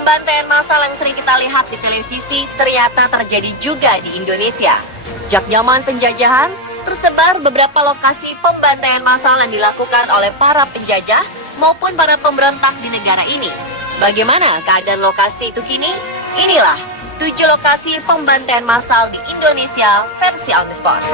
Pembantaian massal yang sering kita lihat di televisi ternyata terjadi juga di Indonesia. Sejak zaman penjajahan, tersebar beberapa lokasi pembantaian massal yang dilakukan oleh para penjajah maupun para pemberontak di negara ini. Bagaimana keadaan lokasi itu kini? Inilah 7 lokasi pembantaian massal di Indonesia versi on the spot.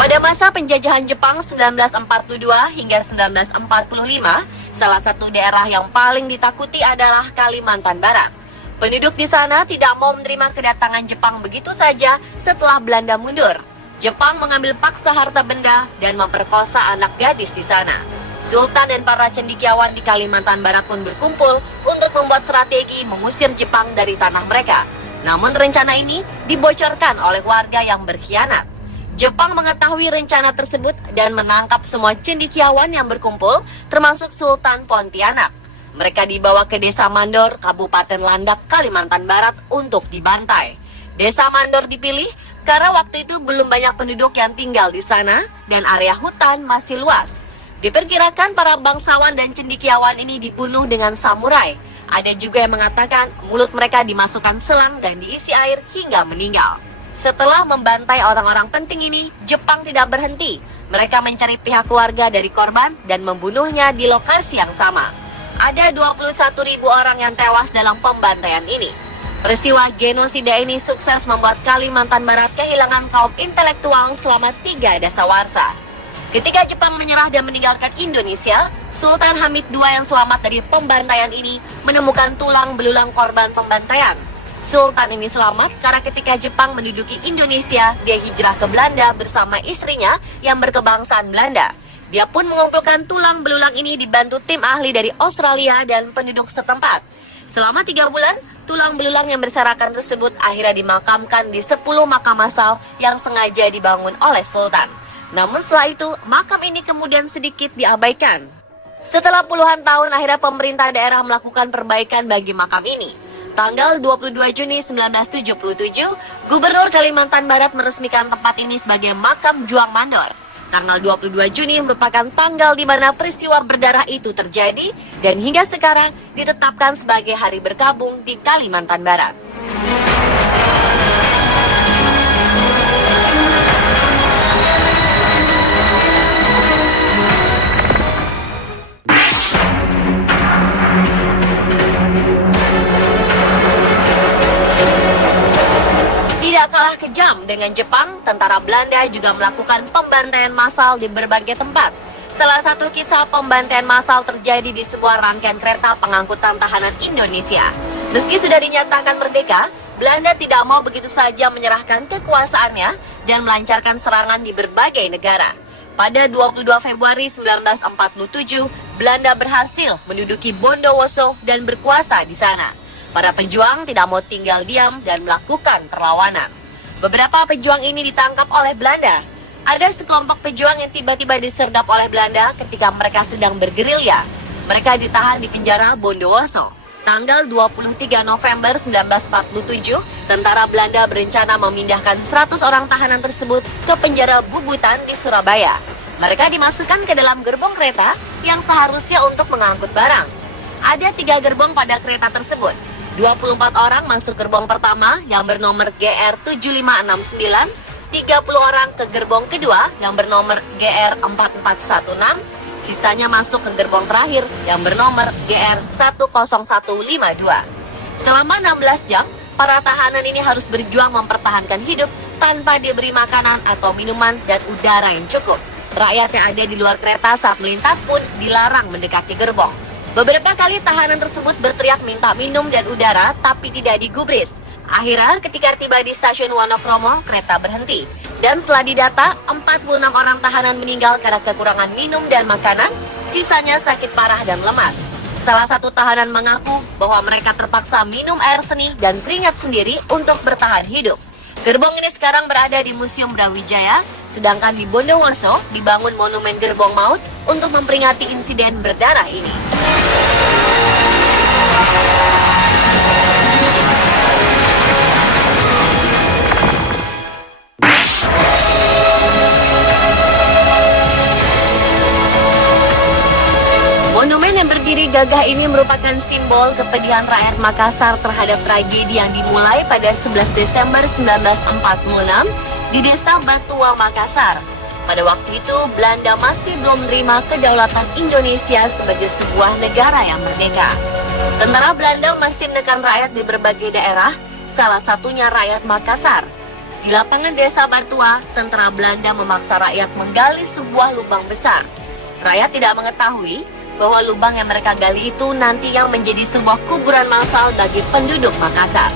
Pada masa penjajahan Jepang 1942 hingga 1945, salah satu daerah yang paling ditakuti adalah Kalimantan Barat. Penduduk di sana tidak mau menerima kedatangan Jepang begitu saja setelah Belanda mundur. Jepang mengambil paksa harta benda dan memperkosa anak gadis di sana. Sultan dan para cendekiawan di Kalimantan Barat pun berkumpul untuk membuat strategi mengusir Jepang dari tanah mereka. Namun rencana ini dibocorkan oleh warga yang berkhianat. Jepang mengetahui rencana tersebut dan menangkap semua cendekiawan yang berkumpul, termasuk Sultan Pontianak. Mereka dibawa ke Desa Mandor, Kabupaten Landak, Kalimantan Barat untuk dibantai. Desa Mandor dipilih karena waktu itu belum banyak penduduk yang tinggal di sana dan area hutan masih luas. Diperkirakan para bangsawan dan cendekiawan ini dibunuh dengan samurai. Ada juga yang mengatakan mulut mereka dimasukkan selang dan diisi air hingga meninggal. Setelah membantai orang-orang penting ini, Jepang tidak berhenti. Mereka mencari pihak keluarga dari korban dan membunuhnya di lokasi yang sama. Ada 21.000 orang yang tewas dalam pembantaian ini. Peristiwa genosida ini sukses membuat Kalimantan Barat kehilangan kaum intelektual selama 3 dasawarsa. Ketika Jepang menyerah dan meninggalkan Indonesia, Sultan Hamid II yang selamat dari pembantaian ini menemukan tulang belulang korban pembantaian. Sultan ini selamat karena ketika Jepang menduduki Indonesia, dia hijrah ke Belanda bersama istrinya yang berkebangsaan Belanda. Dia pun mengumpulkan tulang belulang ini dibantu tim ahli dari Australia dan penduduk setempat. Selama 3 bulan, tulang belulang yang berserakan tersebut akhirnya dimakamkan di 10 makam massal yang sengaja dibangun oleh Sultan. Namun setelah itu, makam ini kemudian sedikit diabaikan. Setelah puluhan tahun, akhirnya pemerintah daerah melakukan perbaikan bagi makam ini. Tanggal 22 Juni 1977, Gubernur Kalimantan Barat meresmikan tempat ini sebagai makam Juang Mandor. Tanggal 22 Juni merupakan tanggal di mana peristiwa berdarah itu terjadi dan hingga sekarang ditetapkan sebagai hari berkabung di Kalimantan Barat. Tidak kalah kejam dengan Jepang, tentara Belanda juga melakukan pembantaian massal di berbagai tempat. Salah satu kisah pembantaian massal terjadi di sebuah rangkaian kereta pengangkutan tahanan Indonesia. Meski sudah dinyatakan merdeka, Belanda tidak mau begitu saja menyerahkan kekuasaannya dan melancarkan serangan di berbagai negara. Pada 22 Februari 1947, Belanda berhasil menduduki Bondowoso dan berkuasa di sana. Para pejuang tidak mau tinggal diam dan melakukan perlawanan. Beberapa pejuang ini ditangkap oleh Belanda. Ada sekelompok pejuang yang tiba-tiba disergap oleh Belanda ketika mereka sedang bergerilya. Mereka ditahan di penjara Bondowoso. Tanggal 23 November 1947, tentara Belanda berencana memindahkan 100 orang tahanan tersebut ke penjara Bubutan di Surabaya. Mereka dimasukkan ke dalam gerbong kereta yang seharusnya untuk mengangkut barang. Ada 3 gerbong pada kereta tersebut. 24 orang masuk gerbong pertama yang bernomor GR7569, 30 orang ke gerbong kedua yang bernomor GR4416, sisanya masuk ke gerbong terakhir yang bernomor GR10152. Selama 16 jam, para tahanan ini harus berjuang mempertahankan hidup tanpa diberi makanan atau minuman dan udara yang cukup. Rakyat yang ada di luar kereta saat melintas pun dilarang mendekati gerbong. Beberapa kali tahanan tersebut berteriak minta minum dan udara, tapi tidak digubris. Akhirnya, ketika tiba di stasiun Wonokromo, kereta berhenti. Dan setelah didata, 46 orang tahanan meninggal karena kekurangan minum dan makanan, sisanya sakit parah dan lemas. Salah satu tahanan mengaku bahwa mereka terpaksa minum air seni dan keringat sendiri untuk bertahan hidup. Gerbong ini sekarang berada di Museum Brawijaya, sedangkan di Bondowoso dibangun monumen gerbong maut untuk memperingati insiden berdarah ini. berdiri gagah ini merupakan simbol kepedihan rakyat Makassar terhadap tragedi yang dimulai pada 11 Desember 1946 di Desa Batua, Makassar. Pada waktu itu, Belanda masih belum menerima kedaulatan Indonesia sebagai sebuah negara yang merdeka. Tentara Belanda masih menekan rakyat di berbagai daerah, salah satunya rakyat Makassar. Di lapangan Desa Batua, tentara Belanda memaksa rakyat menggali sebuah lubang besar. Rakyat tidak mengetahui bahwa lubang yang mereka gali itu nanti yang menjadi sebuah kuburan massal bagi penduduk Makassar.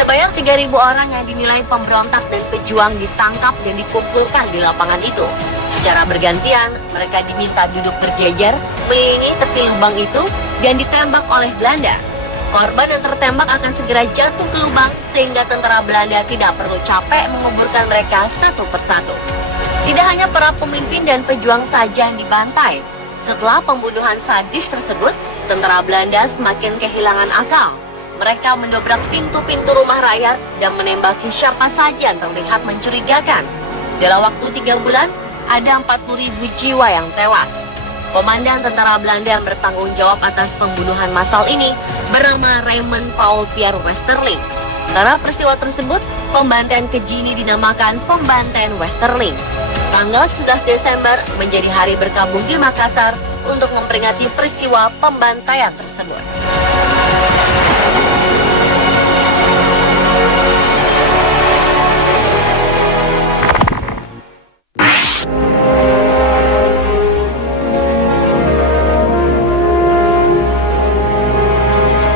Sebanyak 3.000 orang yang dinilai pemberontak dan pejuang ditangkap dan dikumpulkan di lapangan itu. Secara bergantian, mereka diminta duduk berjejer mengelilingi tepi lubang itu dan ditembak oleh Belanda. Korban yang tertembak akan segera jatuh ke lubang sehingga tentara Belanda tidak perlu capek menguburkan mereka satu persatu. Tidak hanya para pemimpin dan pejuang saja yang dibantai. Setelah pembunuhan sadis tersebut, tentara Belanda semakin kehilangan akal. Mereka mendobrak pintu-pintu rumah rakyat dan menembaki siapa saja yang terlihat mencurigakan. Dalam waktu 3 bulan, ada 40.000 jiwa yang tewas. Komandan tentara Belanda yang bertanggung jawab atas pembunuhan massal ini bernama Raymond Paul Pierre Westerling. Karena peristiwa tersebut, pembantaian keji ini dinamakan pembantaian Westerling. Tanggal 11 Desember menjadi hari berkabung di Makassar untuk memperingati peristiwa pembantaian tersebut.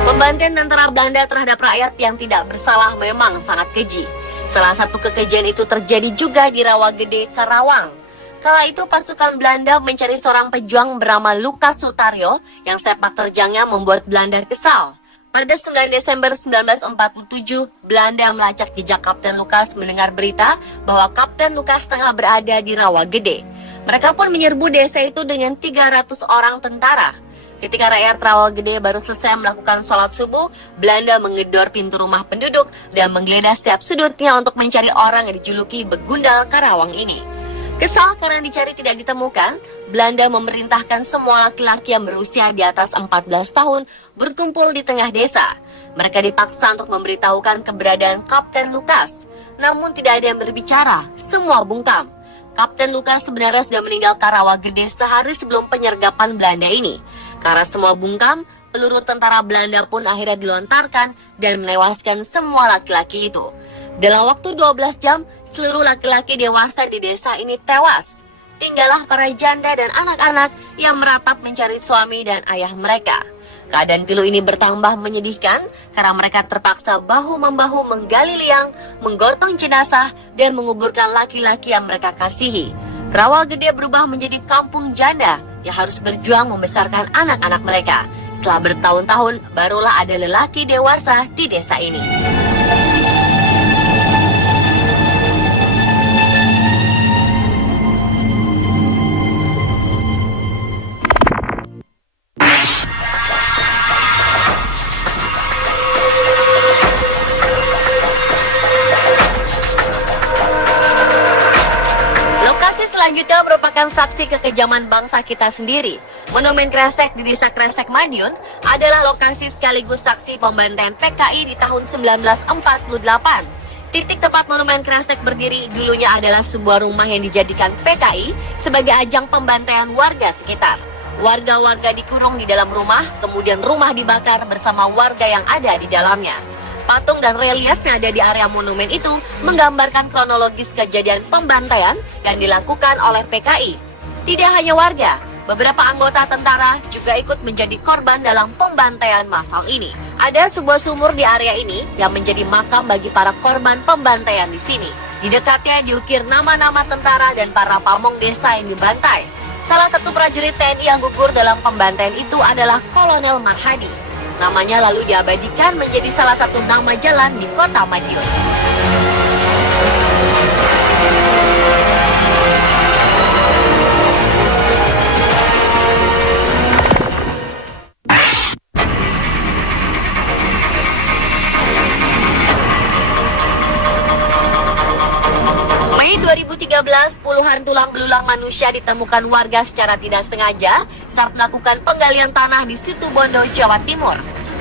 Pembantaian tentara Belanda terhadap rakyat yang tidak bersalah memang sangat keji. Salah satu kekejian itu terjadi juga di Rawagede, Karawang. Kala itu pasukan Belanda mencari seorang pejuang bernama Lukas Sutaryo yang sepak terjangnya membuat Belanda kesal. Pada 9 Desember 1947, Belanda melacak jejak Kapten Lukas mendengar berita bahwa Kapten Lukas tengah berada di Rawagede. Mereka pun menyerbu desa itu dengan 300 orang tentara. Ketika rakyat Rawagede baru selesai melakukan sholat subuh, Belanda menggedor pintu rumah penduduk dan menggeledah setiap sudutnya untuk mencari orang yang dijuluki Begundal Karawang ini. Kesal karena dicari tidak ditemukan, Belanda memerintahkan semua laki-laki yang berusia di atas 14 tahun berkumpul di tengah desa. Mereka dipaksa untuk memberitahukan keberadaan Kapten Lukas. Namun tidak ada yang berbicara, semua bungkam. Kapten Lukas sebenarnya sudah meninggal Rawagede sehari sebelum penyergapan Belanda ini. Karena semua bungkam, peluru tentara Belanda pun akhirnya dilontarkan dan menewaskan semua laki-laki itu. Dalam waktu 12 jam, seluruh laki-laki dewasa di desa ini tewas. Tinggallah para janda dan anak-anak yang meratap mencari suami dan ayah mereka. Keadaan pilu ini bertambah menyedihkan karena mereka terpaksa bahu-membahu menggali liang, menggotong jenazah, dan menguburkan laki-laki yang mereka kasihi. Rawagede berubah menjadi kampung janda yang harus berjuang membesarkan anak-anak mereka. Setelah bertahun-tahun, barulah ada lelaki dewasa di desa ini. Selanjutnya merupakan saksi kekejaman bangsa kita sendiri. Monumen Kresek di Desa Kresek, Madiun adalah lokasi sekaligus saksi pembantaian PKI di tahun 1948. Titik tempat Monumen Kresek berdiri dulunya adalah sebuah rumah yang dijadikan PKI sebagai ajang pembantaian warga sekitar. Warga-warga dikurung di dalam rumah, kemudian rumah dibakar bersama warga yang ada di dalamnya. Patung dan relief yang ada di area monumen itu menggambarkan kronologis kejadian pembantaian yang dilakukan oleh PKI. Tidak hanya warga, beberapa anggota tentara juga ikut menjadi korban dalam pembantaian massal ini. Ada sebuah sumur di area ini yang menjadi makam bagi para korban pembantaian di sini. Di dekatnya diukir nama-nama tentara dan para pamong desa yang dibantai. Salah satu prajurit TNI yang gugur dalam pembantaian itu adalah Kolonel Marhadi. Namanya lalu diabadikan menjadi salah satu nama jalan di kota Madiun. Mei 2013, puluhan puluhan tulang belulang manusia ditemukan warga secara tidak sengaja saat melakukan penggalian tanah di Situbondo, Jawa Timur.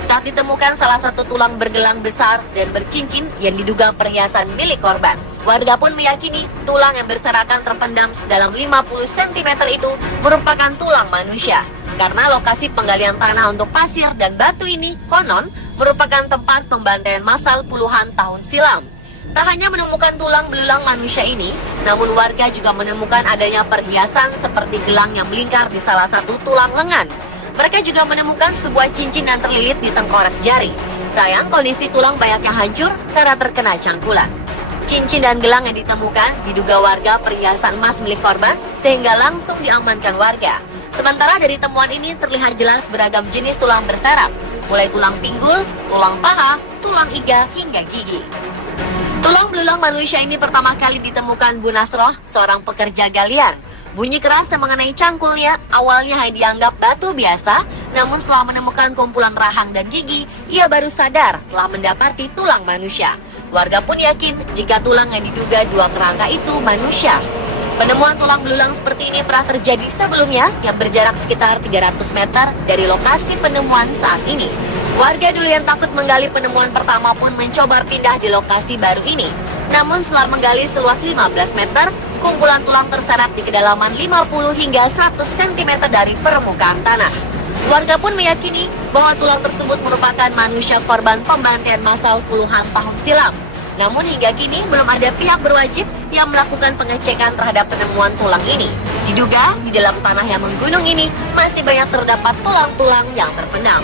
Saat ditemukan salah satu tulang bergelang besar dan bercincin yang diduga perhiasan milik korban. Warga pun meyakini tulang yang berserakan terpendam sedalam 50 cm itu merupakan tulang manusia. Karena lokasi penggalian tanah untuk pasir dan batu ini konon merupakan tempat pembantaian massal puluhan tahun silam. Tak hanya menemukan tulang belulang manusia ini, namun warga juga menemukan adanya perhiasan seperti gelang yang melingkar di salah satu tulang lengan. Mereka juga menemukan sebuah cincin yang terlilit di tengkorak jari. Sayang, kondisi tulang banyak yang hancur karena terkena cangkulan. Cincin dan gelang yang ditemukan diduga warga perhiasan emas milik korban sehingga langsung diamankan warga. Sementara dari temuan ini terlihat jelas beragam jenis tulang berserap, mulai tulang pinggul, tulang paha, tulang iga, hingga gigi. Tulang belulang manusia ini pertama kali ditemukan Bu Nasroh, seorang pekerja galian. Bunyi keras yang mengenai cangkulnya awalnya hanya dianggap batu biasa, namun setelah menemukan kumpulan rahang dan gigi, ia baru sadar telah mendapati tulang manusia. Warga pun yakin jika tulang yang diduga dua kerangka itu manusia. Penemuan tulang belulang seperti ini pernah terjadi sebelumnya yang berjarak sekitar 300 meter dari lokasi penemuan saat ini. Warga dulu yang takut menggali penemuan pertama pun mencoba pindah di lokasi baru ini. Namun setelah menggali seluas 15 meter, kumpulan tulang terseret di kedalaman 50 hingga 100 cm dari permukaan tanah. Warga pun meyakini bahwa tulang tersebut merupakan manusia korban pembantaian massal puluhan tahun silam. Namun hingga kini belum ada pihak berwajib yang melakukan pengecekan terhadap penemuan tulang ini. Diduga di dalam tanah yang menggunung ini masih banyak terdapat tulang-tulang yang terpendam.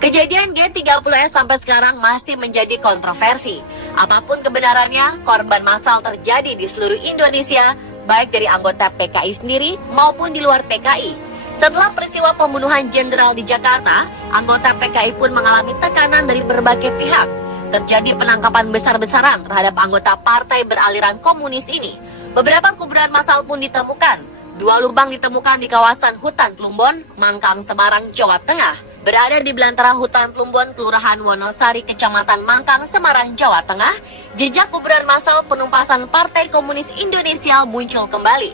Kejadian G30S sampai sekarang masih menjadi kontroversi. Apapun kebenarannya, korban massal terjadi di seluruh Indonesia, baik dari anggota PKI sendiri maupun di luar PKI. Setelah peristiwa pembunuhan jenderal di Jakarta, anggota PKI pun mengalami tekanan dari berbagai pihak. Terjadi penangkapan besar-besaran terhadap anggota partai beraliran komunis ini. Beberapa kuburan massal pun ditemukan. 2 lubang ditemukan di kawasan hutan Plumbon, Mangkang, Semarang, Jawa Tengah. Berada di belantara hutan Plumbon, Kelurahan Wonosari, Kecamatan Mangkang, Semarang, Jawa Tengah, jejak kuburan massal penumpasan Partai Komunis Indonesia muncul kembali.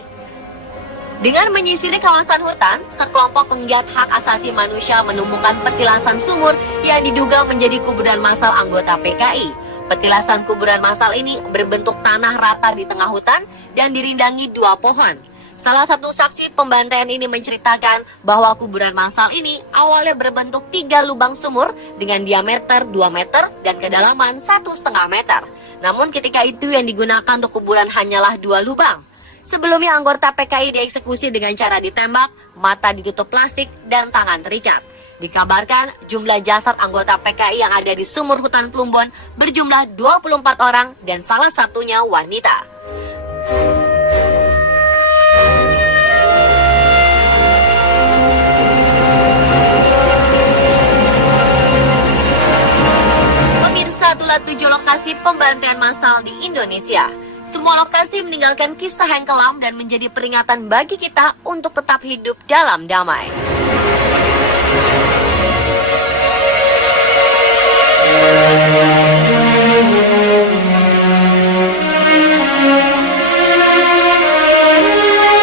Dengan menyisiri kawasan hutan, sekelompok penggiat hak asasi manusia menemukan petilasan sumur yang diduga menjadi kuburan massal anggota PKI. Petilasan kuburan massal ini berbentuk tanah rata di tengah hutan dan dirindangi 2 pohon. Salah satu saksi pembantaian ini menceritakan bahwa kuburan massal ini awalnya berbentuk 3 lubang sumur dengan diameter 2 meter dan kedalaman 1,5 meter. Namun ketika itu yang digunakan untuk kuburan hanyalah 2 lubang. Sebelumnya anggota PKI dieksekusi dengan cara ditembak, mata ditutup plastik, dan tangan terikat. Dikabarkan jumlah jasad anggota PKI yang ada di sumur hutan Plumbon berjumlah 24 orang dan salah satunya wanita. Itulah 7 lokasi pembantaian massal di Indonesia. Semua lokasi meninggalkan kisah yang kelam dan menjadi peringatan bagi kita untuk tetap hidup dalam damai.